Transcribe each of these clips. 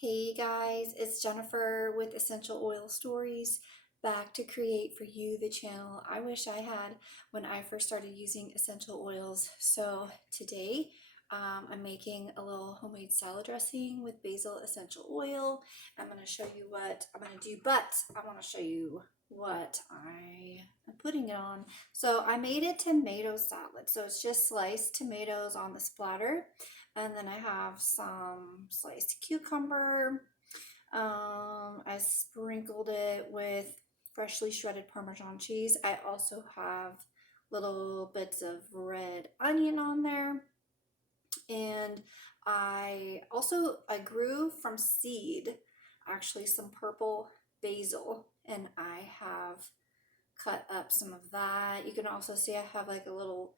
Hey guys, it's Jennifer with Essential Oil Stories, back to create for you the channel I wish I had when I first started using essential oils. So today I'm making a little homemade salad dressing with basil essential oil. I'm going to show you what I'm going to do, but I want to show you what I am putting it on. So I made a tomato salad. So it's just sliced tomatoes on the splatter. And then I have some sliced cucumber. I sprinkled it with freshly shredded Parmesan cheese. I also have little bits of red onion on there. And I grew from seed actually some purple basil, and I have cut up some of that. You can also see I have like a little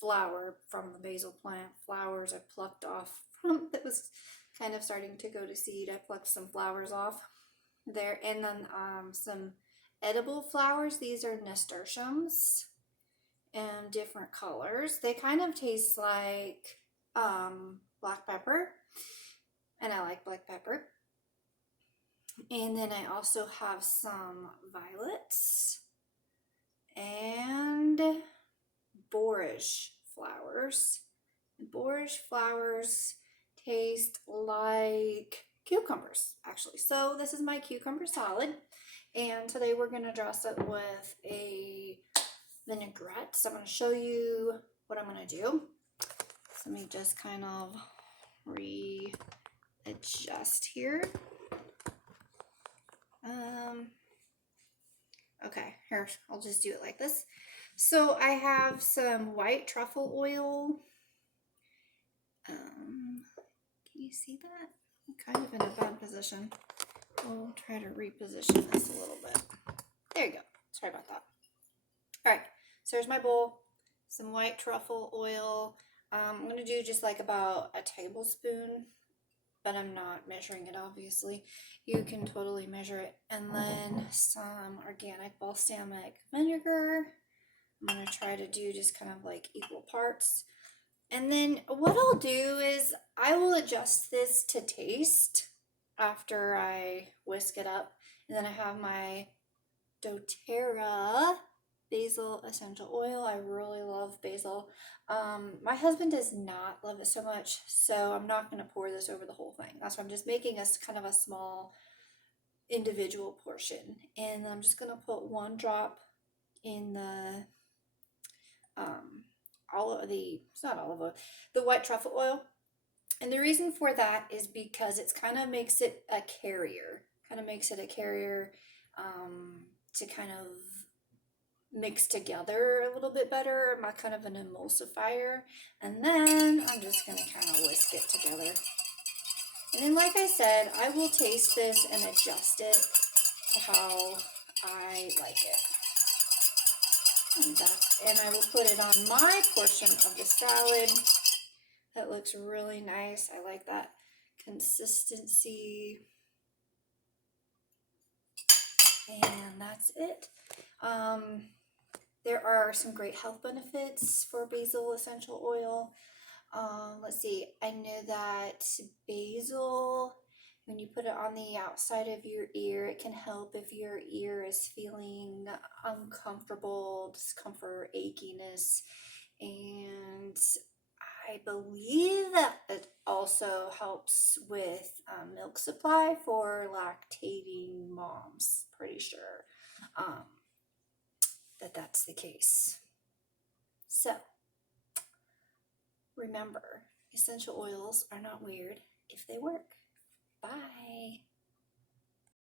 flower from the basil plant. Flowers I plucked off from that was kind of starting to go to seed. I plucked some flowers off there, and then some edible flowers. These are nasturtiums in different colors. They kind of taste like black pepper, and I like black pepper. And then I also have some violets and borage flowers. Borage flowers taste like cucumbers, actually. So this is my cucumber salad, and today we're going to dress it with a vinaigrette. So I'm going to show you what I'm going to do. So let me just kind of readjust here. Okay, here, I'll just do it like this. So I have some white truffle oil. Can you see that? I'm kind of in a bad position. We'll try to reposition this a little bit. There you go. Sorry about that. All right, so here's my bowl. Some white truffle oil. I'm going to do just like about a tablespoon, but I'm not measuring it, obviously. You can totally measure it. And then some organic balsamic vinegar. I'm going to try to do just kind of like equal parts. And then what I'll do is I will adjust this to taste after I whisk it up. And then I have my doTERRA Basil Essential Oil. I really love basil. My husband does not love it so much, so I'm not going to pour this over the whole thing. That's why I'm just making a kind of a small individual portion. And I'm just going to put one drop in the the white truffle oil. And the reason for that is because it's kind of makes it a carrier. To kind of mix together a little bit better, kind of an emulsifier. And then I'm just going to kind of whisk it together. And then, like I said, I will taste this and adjust it to how I like it. And I will put it on my portion of the salad. That looks really nice. I like that consistency. And that's it. There are some great health benefits for basil essential oil. Let's see, I know that basil, when you put it on the outside of your ear, it can help if your ear is feeling uncomfortable, discomfort, achiness, and I believe that it also helps with milk supply for lactating moms. Pretty sure that's the case. So remember, essential oils are not weird if they work. Bye.